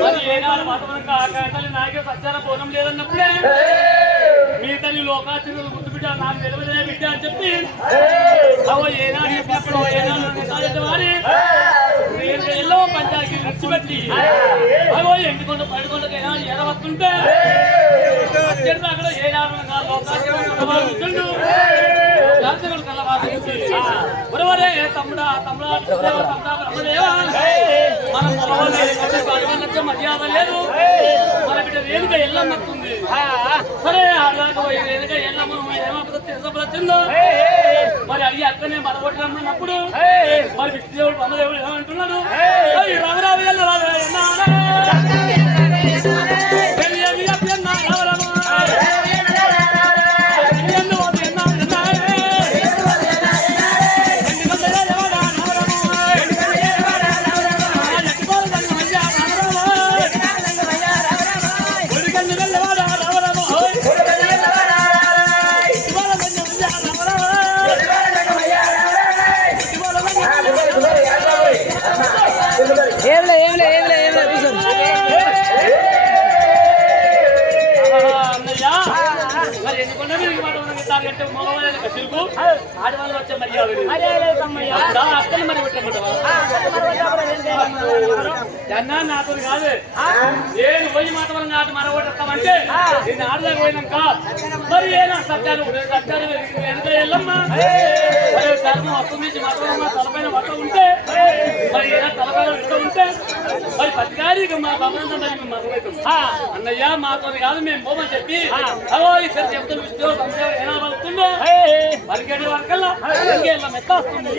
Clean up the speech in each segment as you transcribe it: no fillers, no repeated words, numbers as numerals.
మరి ఏనాడు మతపరంగా ఆకాశాలు నాకే సత్యాన బోధం లేదన్నప్పుడే మీ తల్లి లోకాశీలు గుర్తు బిడ్డ నాకు తెలియదే బిడ్డ అని చెప్పి అవో ఏనాడు చెప్పినప్పుడు ఏనాడు వారి ఎల్లో పంచాయతీ విడిచిపెట్టి అవో ఎండుకొండ పడుకొండకు ఏనాడు ఎర వస్తుంటే అక్కడ ఏనాడు లోకాశీలు కలవారే తమ్ముడా తమ్ముడా బ్రహ్మదేవా మన పొలవచ్చే మర్యాద లేదు మన బిడ్డ రేణుక ఎల్లమ్మతుంది సరే ఆడదాకా రేణుక ఎల్లమ్మ ఏమవుతుందో మరి అడిగి అక్కడనే మరగొట్టమన్నప్పుడు మరి విష్ణుదేవుడు బ్రహ్మదేవుడు ఏమంటున్నాడు రామరావు ఎల్లరావు ఆడవాళ్ళు వచ్చే మర్యాద అక్కని మరి అన్నా నాతో కాదు నేను పోయి మాత్రం నాటి మరగొట్టమంటే నేను ఆడదాకా పోయినాక మరి ఏనా సత్యాలు సత్యాలు వెనుక వెళ్ళమ్మా ధర్మం వస్తుంది తలపైన వట్ట ఉంటే మరి ఏదైనా తలపైన విట్ట ఉంటే మరి పత్రికారి మా భవనంతో మరి మేము మరగవుతాం అన్నయ్య మాతో కాదు మేము పోమని చెప్పి అవో ఇక్కడ చెప్తాను విష్ణు ఎలా వస్తుందో మరికేడు వరకల్లా వెళ్ళాం ఎట్లా వస్తుంది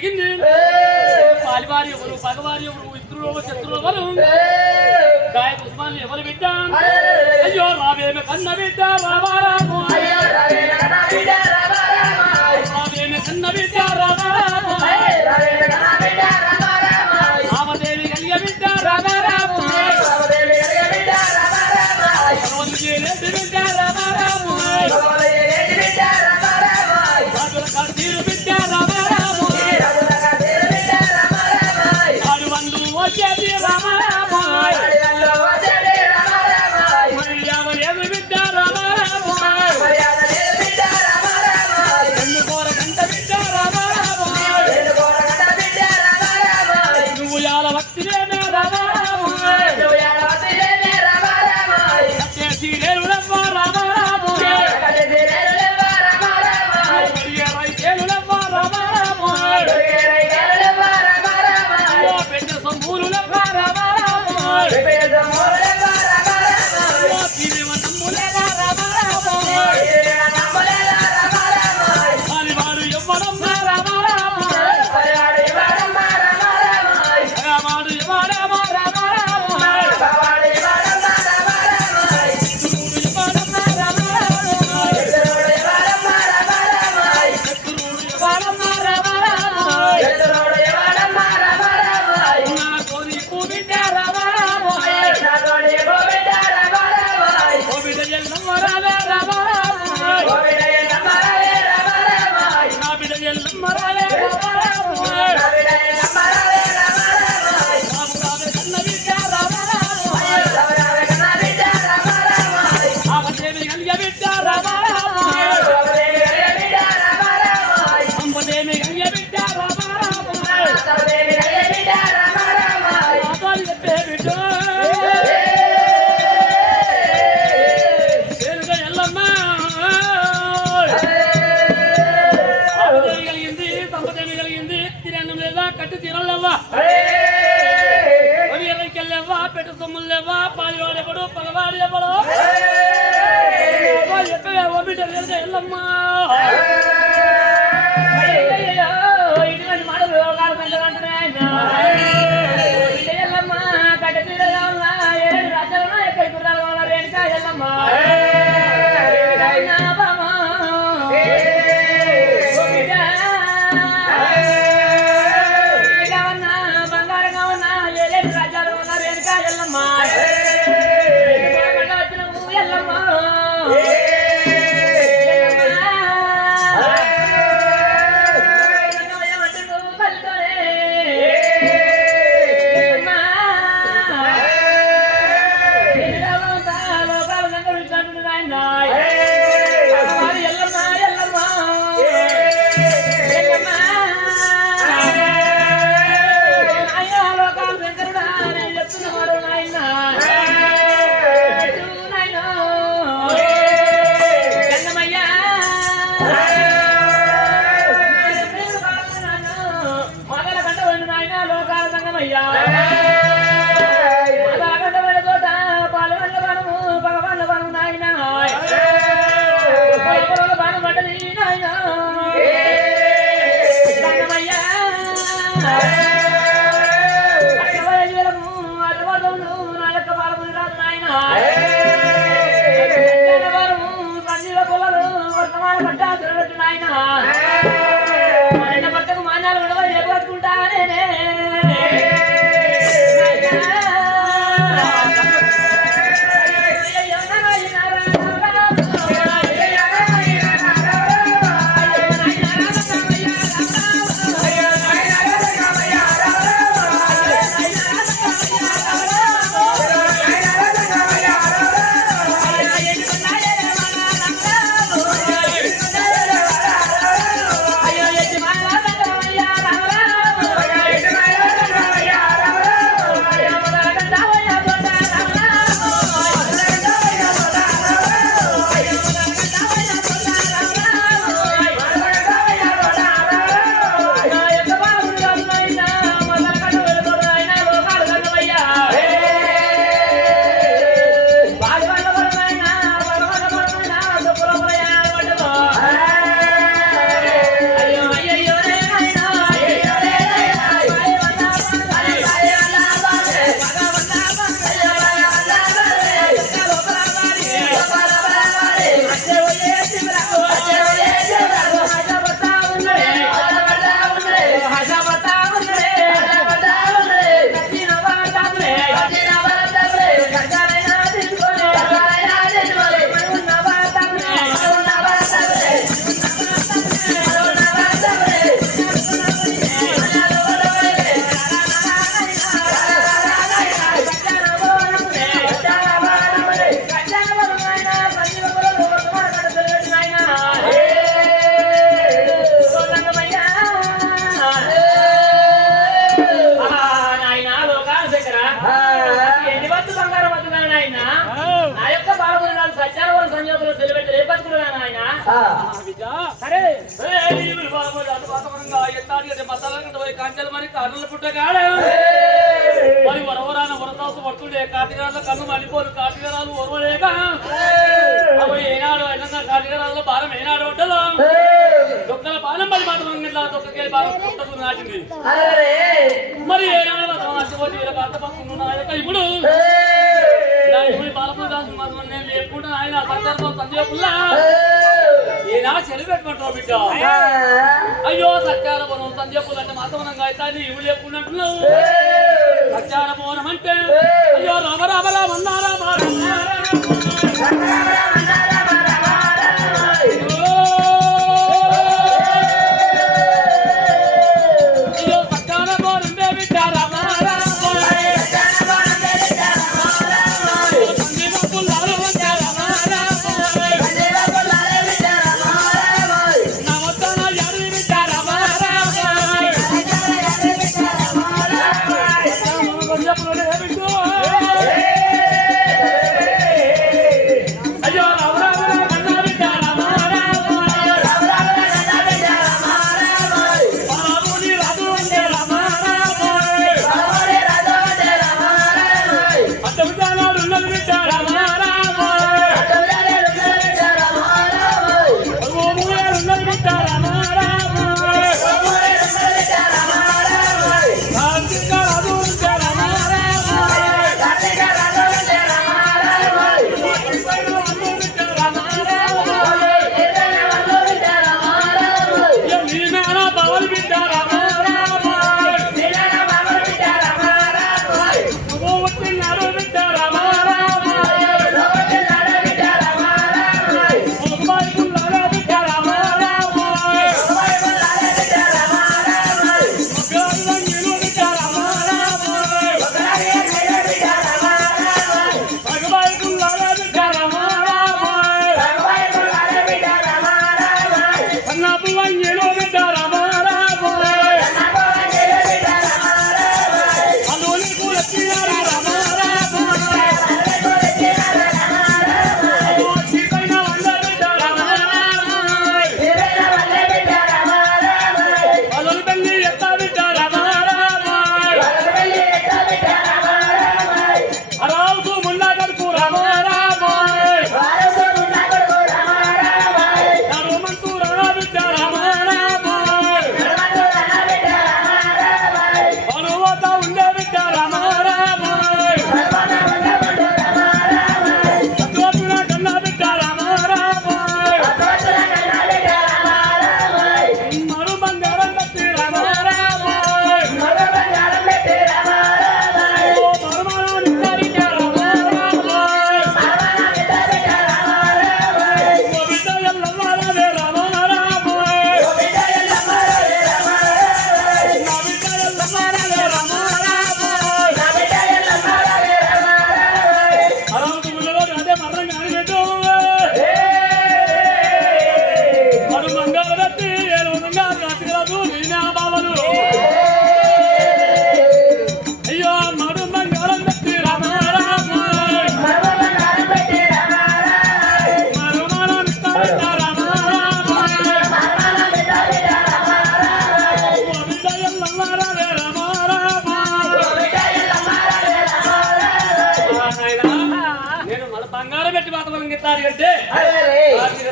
కలిగింది పాలివారి ఎవరు పగవారి ఎవరు ఇద్దరు శత్రులు ఎవరు గాయ ఉస్మాన్ ఎవరు బిడ్డ అయ్యో రావేమి కన్న బిడ్డ రామారాము రావేమి కన్న బిడ్డ రామారాము రామదేవి కలిగ బిడ్డ రామారాము బిడ్డ రామారాము తీరు బిడ్డ రామారాము ఆడు వందు వచ్చేది రామారాము ఎవరు బిడ్డ రామారాము రెండు కోర గంట బిడ్డ రామారాము నువ్వు యాల భక్తిలేమే రామారాము చేసి లేరు రామారాము పెద్ద సంపూలు వాడు ఇవ్వడం వాడు ఇవ్వడం కట్టి తీరలేవా ఎర్రకెళ్ళేవా పెట్టు సొమ్ములేవా పాలివాడు ఎవడు పగవాడు ఎవడు ఓ బిడ్డ ఎల్లమ్మా ఇటువంటి మాటలు అంటున్నాయి ఆయన ఎల్లమ్మా కట్టి తీరలేవా ఏడు రాజ్యాలన్నా ఎక్కడికి కుర్రాలు రేణుకా ఎల్లమ్మా సరే కాంచెలు మరి కన్నుల పుట్టగాడ మరి వరవరాన వరదాసు పడుతుండే కార్తీకరాలు కన్ను మళ్ళీపోరు కార్తీకరాలు ఒరవలేక అవి ఏనాడు అయినా కార్తీకరాలు భారం ఏనాడు ఉంటుందో దొక్కల బాణం మరి మాత్రం దొక్కకెళ్ళి బాగా పుట్టదు నాటింది మరి ఏనాడు నచ్చిపోతే అంత పక్కన ఇప్పుడు నేను లేకుండా ఆయన సందర్భం సందేపుల్లా ఏనా చెరువు పెట్టుకుంటావు బిడ్డ అయ్యో సత్యాల బోనం సందేపులు అంటే మాతమనంగా అయితే ఇవి లేకుండా అంటున్నావు సత్యాల బోనం అంటే అయ్యో రామ రామ రామన్నారా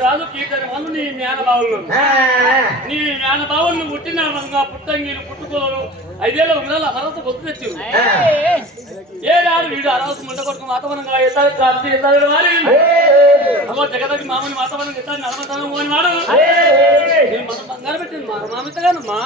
రాజు కీర్తన మందు నీ మేనబావులు నీ మేనబావులు పుట్టిన పుట్టంగిలు పుట్టుకోలు 5 ఏళ్ళ ఉండాలి అర్హత పొత్తు తెచ్చి ఏడాడు వీడు అర్హత ముండ కొడుకు వాతావరణంగా ఎత్తాడు ప్రాప్తి ఎత్తాడు వారి అమ్మో జగదకి మామూలు వాతావరణం ఎత్తాడు నడమతనం పోని వాడు నేను మనం బంగారు పెట్టింది మా మామితగానమ్మా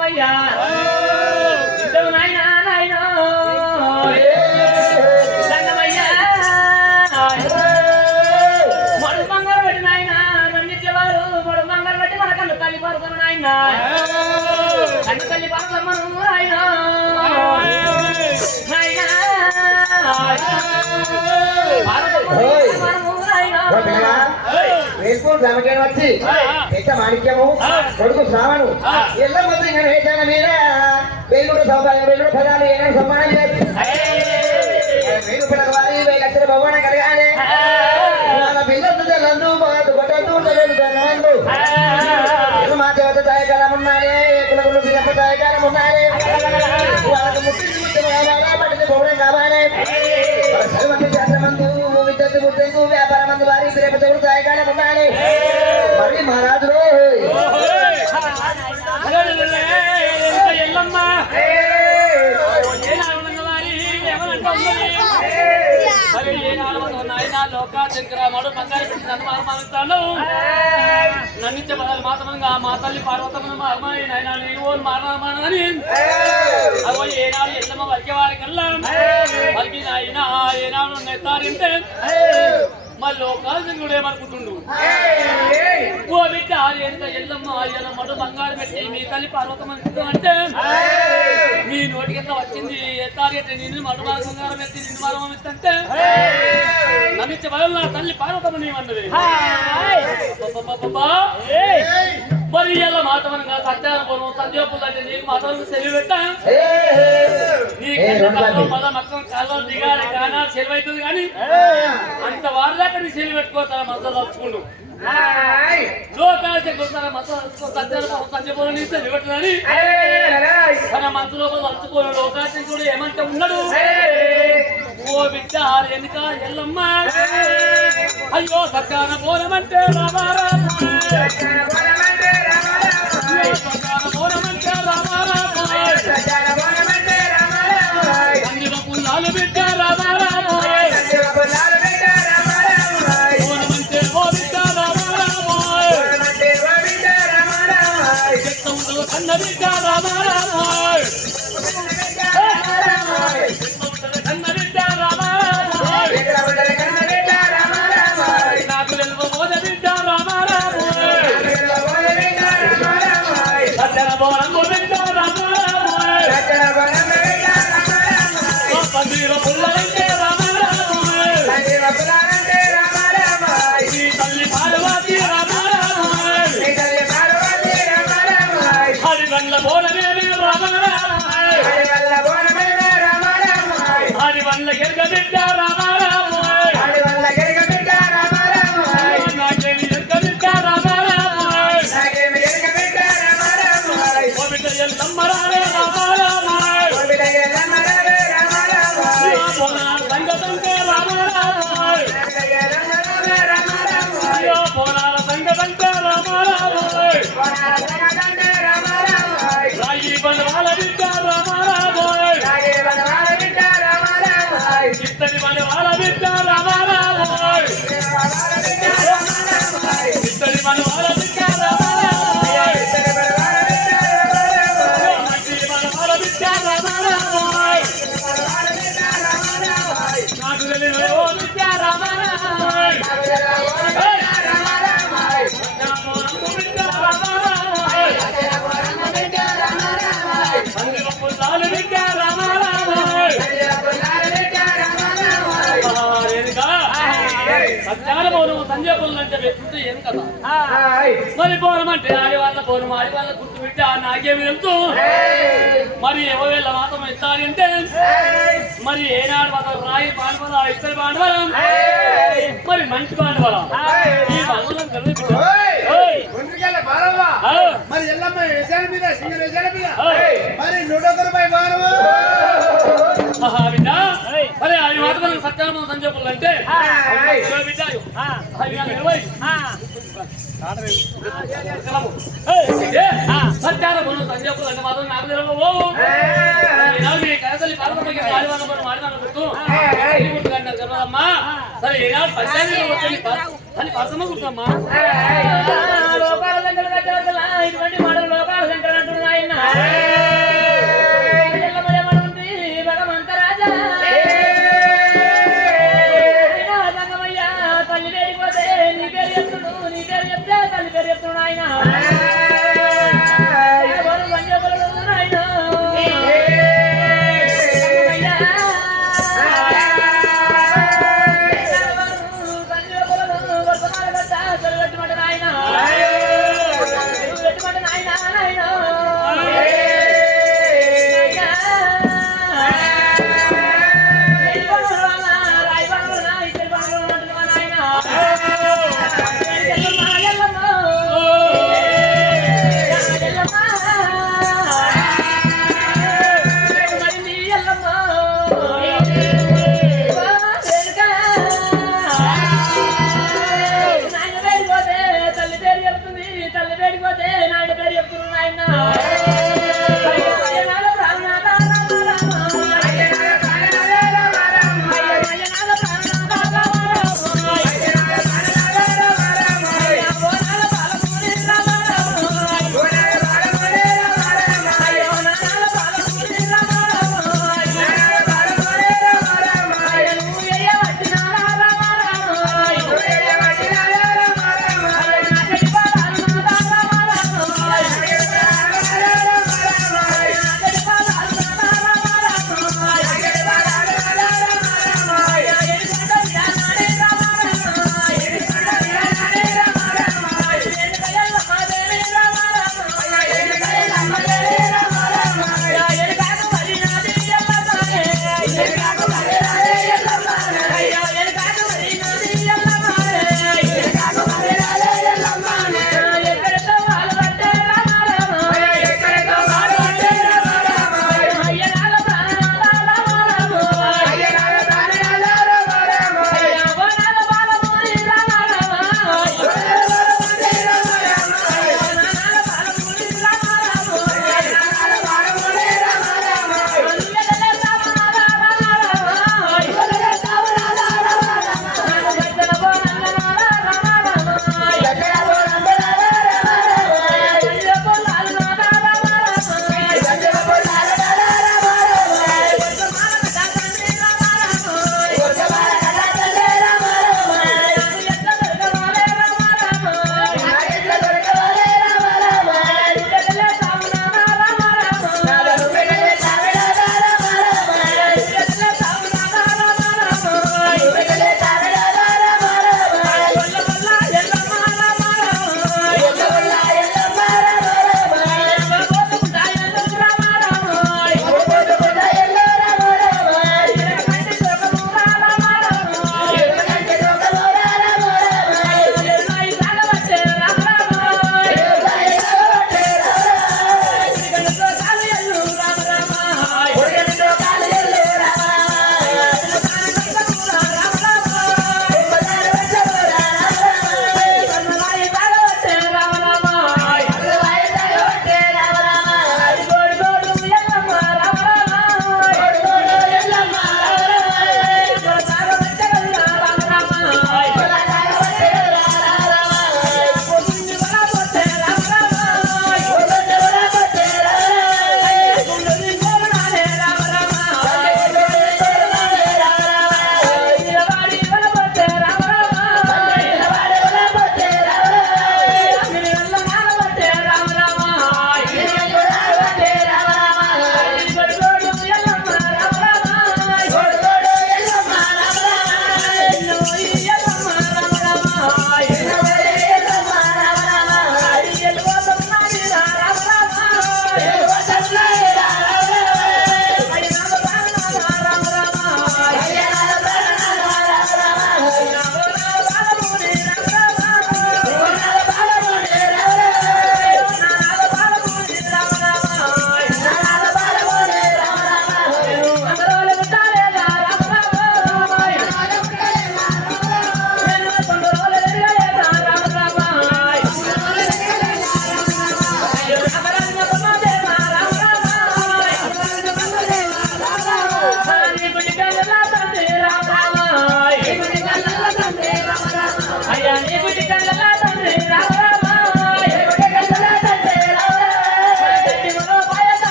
సంగమయ్యా నాయనా నాయనా సంగమయ్యా మొడు బంగారు పెట్టి నాయన నన్నిచ్చేవారు మొడు బంగారు పెట్టి మన కన్ను తల్లి పడుతున్న నాయన కన్ను తల్లి పడుతున్నాను నాయన వచ్చి పెద్ద మాణిక్యము కొడుకు శ్రావణు ఎల్ల మంత్రి గణేశాల మీద వెల్లుడు సౌకర్యం వెల్లుడు పదాలు ఏమైనా సమ్మానం చేసి వేలు పిల్లల వారి 1000 లక్షల భవనం కలగాలి వాళ్ళ పిల్లలు తెల్లందు బాధ కొట్టద్దు ఉండలేదు మా దేవత దాయకాలం ఉన్నారే కులకులు బియ్యప్ప దాయకాలం ఉన్నారే వాళ్ళకి ముట్టి పట్టిన భవనం కావాలి సర్వంతి శాస్త్రమందు విద్యుత్ బుద్ధు వ్యాపార మంది వారి రేపటి దాయకాలం ఉండాలి మళ్ళీ మహారాజులో నన్నిచ్చే పదాలు మాతమంగా మా తల్లి పార్వతమ్మ మా అమ్మాయి నాయన నీవు మానని అగో ఏనాడు ఎల్లమ్మ వరికేవాడి కల్లా వరికి నాయన ఏనాడు నెత్తారింటే మా లోకాలు కూడా ఏమనుకుంటుండు ఓ బిడ్డ ఎంత ఎల్లమ్మ ఎల్లమ్మడు బంగారు పెట్టి మీ తల్లి పార్వతమ్మ అంటే మీ నోటికి వచ్చింది ఎత్తారి అంటే నిన్ను మడు బంగారం పెట్టి నిన్ను మరమం ఇస్తంటే నన్నిచ్చే బదులు నా తల్లి పార్వతమ్మ నీవన్నది మరి ఇలా మాతమనగా సత్యానుభవం సంధ్యోపులు అంటే నీకు మాతను సెలవు పెట్టా నీకు మద మక్కం కాలం దిగాలి కానా సెలవు అవుతుంది కానీ అంత వారి దాకా నీ సెలవు పెట్టుకోతారా మత తలుచుకుంటూ లోకాలు చెప్పుతారా మత సత్యానుభవం సంధ్యోపులు నీ సెలవు పెట్టదని తన మనసు లోపల తలుచుకోను లోకాశం కూడా ఏమంటే ఉన్నాడు ఓ బిడ్డ ఎన్నిక ఎల్లమ్మ అయ్యో సత్యాన పోరమంటే రామారా పుల్లాలు బిడ్డ రామారా కన్న బిడ్డ రామారా కన్న బిడ్డ రామారా నాకు వెలువ మోద బిడ్డ రామారా సత్యన బోరంగు బిడ్డ రామారా పందిర పుల్లలంటే రామారా నీ తల్లి పార్వతి రామారా హరివల్ల బోనమేమి రామారా హరివల్ల గెర్గ బిడ్డ రామారా నాకేమి ఎర్గ బిడ్డ రామారా ఓ బిడ్డ ఎల్లమ్మరారే రామారా సంగతంటే రామారా పోరాల సంగతంటే రామారా రాయి బలవాల బిడ్డ రామారా ఇత్తడి బలవాల బిడ్డ రామారా ఇత్తడి బలవాల బిడ్డ రామారా బలవాల బిడ్డ రామారా నాకు తెలియదు ఓ బిడ్డ రామారా సత్యానుభవం సంజయ్ పొలం అంటే పెట్టుకుంటే ఏం కదా మరి పోరం అంటే ఆడివాళ్ళ పోరం ఆడివాళ్ళ గుర్తు పెట్టి నాకేమి తెలుసు మరి 20,000 మాత్రం ఇస్తారు అంటే మరి ఏనాడు మాత్రం రాయి పాండవరం ఇద్దరు పాండవరం మరి మంచి పాండవరం ఈ బంధువులను కలిపి మరి ఎల్లమ్మ వేసాల మీద సింగ వేసాల మీద మరి 101 రూపాయలు బారవా బిడ్డ మరి ఆయన మాత్రం సత్యానుభవం సంజయ్ పొలం అంటే బిడ్డ సత్యానుభవం సంజయ్ పొలం అంటే మాత్రం నాకు తెలియదు కథలి పార్వతమ్మకి ఆడివాళ్ళ మాడివాళ్ళ గుర్తు అమ్మా సరే ఏనాడు పంచాయతీ అని పరసమ్మ గుర్తమ్మా లోకాల సంకట ఇటువంటి మాటలు లోకాల సంకట అంటున్నాయి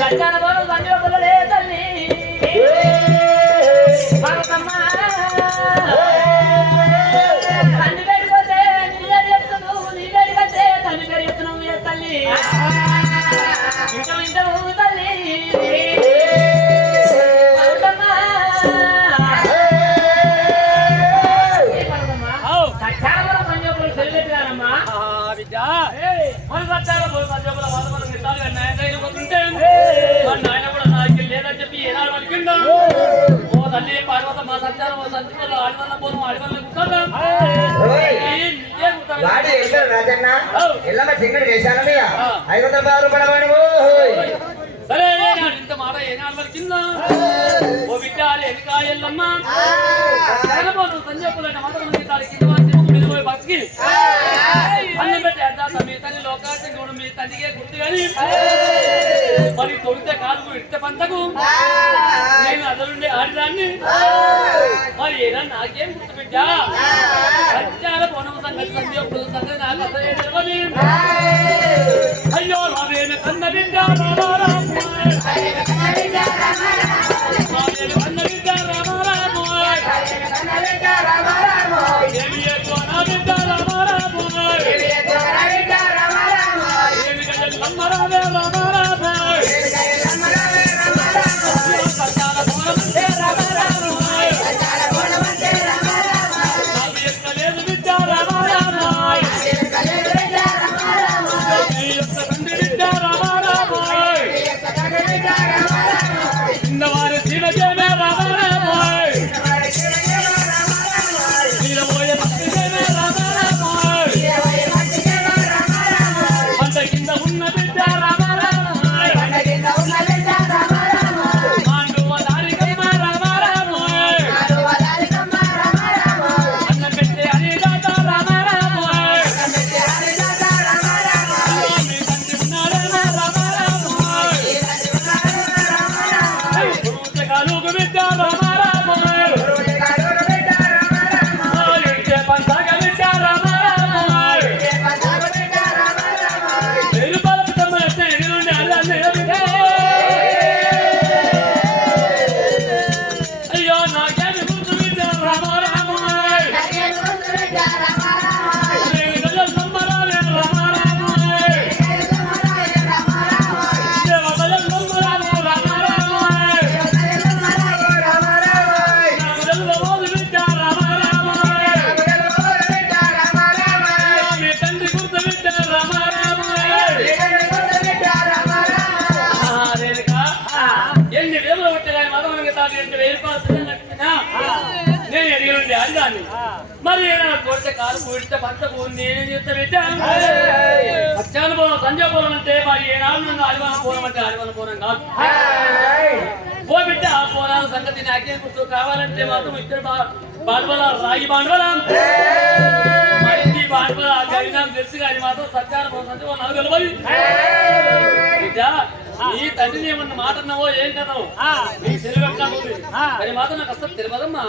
సజ్జన బోలు సంజోగులే తల్లి పార్వతమ్మ తల్లి గడిపోతే నీళ్ళని ఎత్తును నీ గడిపోతే తల్లి గడిపోతును తల్లి ఇంటూ తల్లి పార్వతమ్మ సజ్జన బోలు సంజోగులు సెలిపెట్టారమ్మా విద్య మన సజ్జన బోలు సంజోగుల వాతావరణం నిజాలు న్యాయం పోతుంటే నాయన కూడా నాకు లేదని చెప్పి ఏనాడు పలికిందా ఓ తల్లి పార్వతమ్మ సజ్జానం సంచులు ఆడవల్ల పోను ఆడవల్ల కుక్కదాం వాడి వెళ్తాడు రాజన్న ఎల్లమ్మ సింగడి వేశానయ్య 500 రూపాయలు పడవాడు సరే ఇంత మాట ఏనాడు పలికిందా ఓ బిడ్డ ఎనుక ఎల్లమ్మ సంజయపులంటే మాత్రం కింద పోయి బతికి అన్నం పెట్టి అర్థం మీ తల్లి లోకాన్ని చూడు మీ తల్లికే గుర్తు కానీ మరి తొలితే కాదు ఇట్ట పంతకు నేను అదలుండే ఆడిదాన్ని మరి ఏనా నాకేం గుర్తు బిడ్డా సత్యాల పొనము సంగతి సంజయపుల సంగతి నాకు అసలు అయ్యో నావేమి కన్న బిడ్డ మరి కోరితే కాలు పూడితే భర్త పోను నేనేం చేస్తా పెట్టా సత్యానుభవం సంజయపురం అంటే మరి ఏనాడు నన్ను అడివాన పోనం అంటే అడివాన పోనం కాదు పో బిడ్డ ఆ పోరాల సంగతి నాకే గుర్తు కావాలంటే మాత్రం ఇద్దరు బాండవల రాగి బాండవల మరి బాండవల జరిగినాకు తెలుసు కానీ మాత్రం సత్యానుభవం సంజయపురం నాకు తెలియదు బిడ్డ నీ తండ్రిని ఏమన్నా మాట అన్నావో ఏం కదవు నీకు తెలియదు అది మాత్రం నాకు అసలు తెలియదమ్మా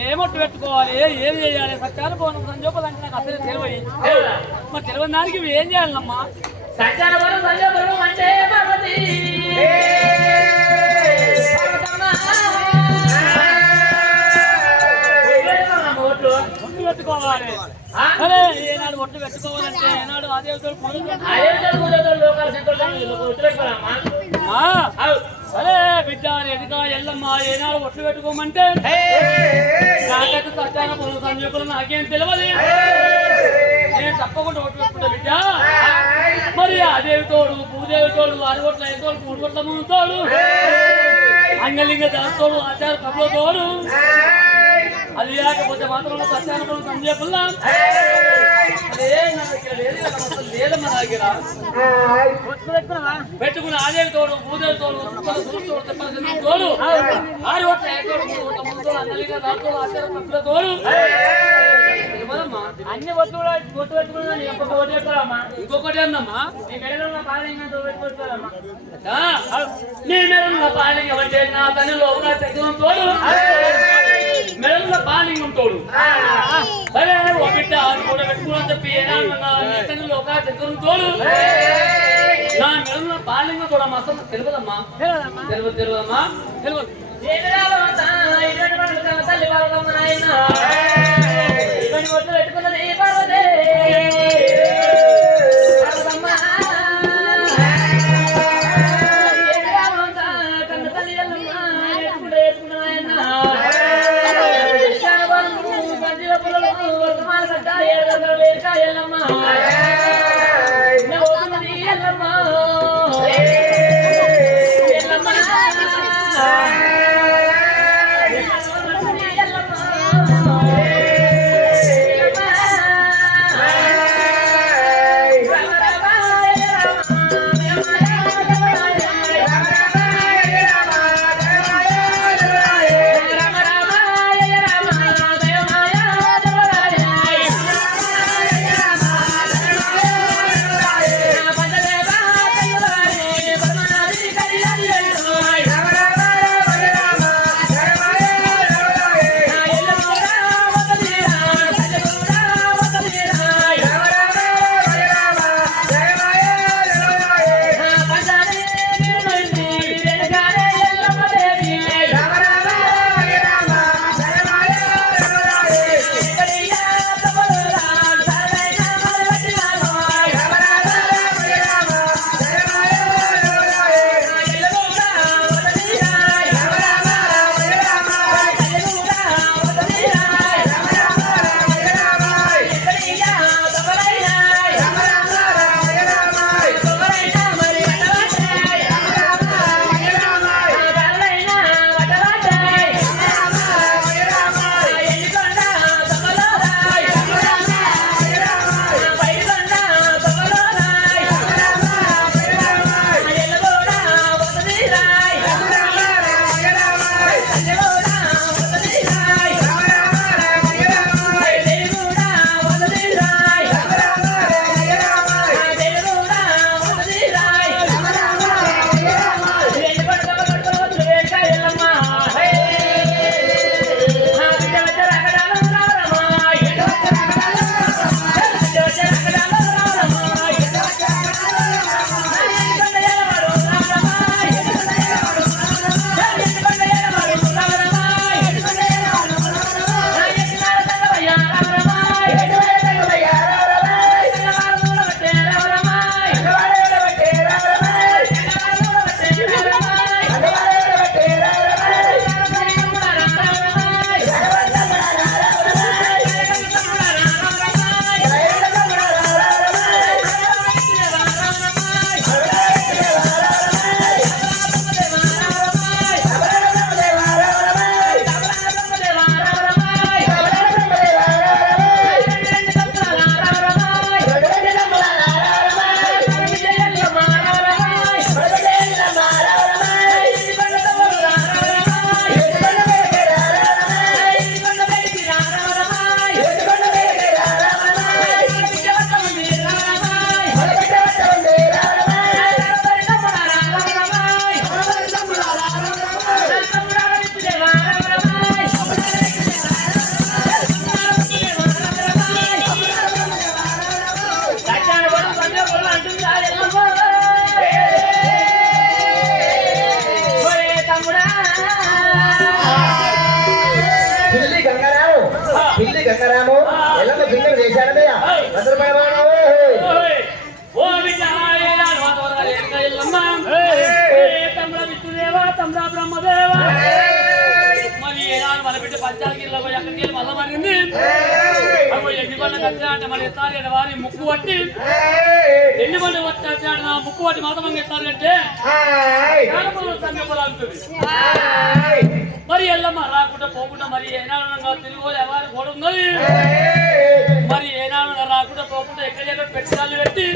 ఏమొట్టు పెట్టుకోవాలి, ఏం చేయాలి, సత్యాలు పోను సంజోపాలంటే నాకు అసలు తెలియదు. మరి తెలియని దానికి ఏం చేయాలమ్మా? సత్యాల వరం సంజోపలం అంటే పార్వతి ఒట్టు పెట్టుకోవాలి. అరే ఏనాడు ఒట్టు పెట్టుకోవాలంటే ఏనాడు ఆదేవతో అరే బిడ్డ ఎదుగా ఎల్లమ్మ ఏనాడు ఒట్లు పెట్టుకోమంటే నాకైతే సత్యాన పొలం సంజీవులు నాకేం తెలియదు. నేను తప్పకుండా ఒట్టు పెట్టుకుంటా బిడ్డ. మరి అదేవి తోడు, భూదేవి తోడు, 6 ఓట్ల 5 తోడు, 3 ఓట్ల 3 తోడు, అంగలింగ దాంతోడు, ఆచార కబులో తోడు. అది లేకపోతే మాత్రం సత్యాన పొలం సంజీవుల్లా లేదమ్మా దగ్గర పెట్టుకుని ఆదేవి తోడు, భూదేవి తోడు, తోడు, 6 ఓట్ల 5 తోడు, 3 ఓట్ల 3 తోడు, అంగలింగ దాంతోడు, ఆచార కబులో తోడు. అన్ని ఒట్టు పెట్టుకున్నా ఇంకొక ఓటు పెట్టుకోవాలమ్మా. ఇంకొకటి ఏందమ్మా? నీ మెడలో ఉన్న పాలింగా పెట్టుకోవాలమ్మా. నీ మెడల పాలింగం అంటే నా తల్లి లోపల తెగం తోడు, మెడల పాలింగం తోడు. సరే ఓ బిడ్డ కూడా పెట్టుకోని చెప్పి ఏనాడు లోపల తెగం తోడు, నా మెడల పాలింగం తోడు అమ్మా. అసలు తెలియదమ్మా? తెలియదమ్మా? తెలియదు. తల్లి పాలకమ్మ నాయన ఇవన్నీ ఒట్టు పెట్టుకున్నది పార్వతి కన్న తల్లి వర్తమాన కట్టాలి ఎల్లమ్మ ఎల్లమ్మ ఎల్లమ్మ పిల్లి గంగరాము ఎల్లమ్మ సింగర్ చేశాడయ్యా భద్రపడవాడు ఓ విజయ వాతావరణ రేణుక ఎల్లమ్మ తమ్ముడ విష్ణుదేవా తమ్ముడ బ్రహ్మదేవా మరి ఏనాడు మన బిడ్డ పంచాలగిరిలో పోయి అక్కడికి వెళ్ళి మళ్ళా మరింది ఎన్ని బండ్ల కట్టా అంటే మన ఎత్తాలి వారి ముక్కు పట్టి ఎన్ని బండ్లు వచ్చా నా ముక్కు పట్టి మాత్రం ఎత్తాలంటే సంగపలాగుతుంది మరి ఎల్లమ్మ రాకుండా పోకుండా మరి ఏనాడు తిరిగి ఎవరు కూడా ఉన్నది మరి ఏనాడు రాకుండా పోకుండా ఎక్కడ పెట్టాలి పెట్టి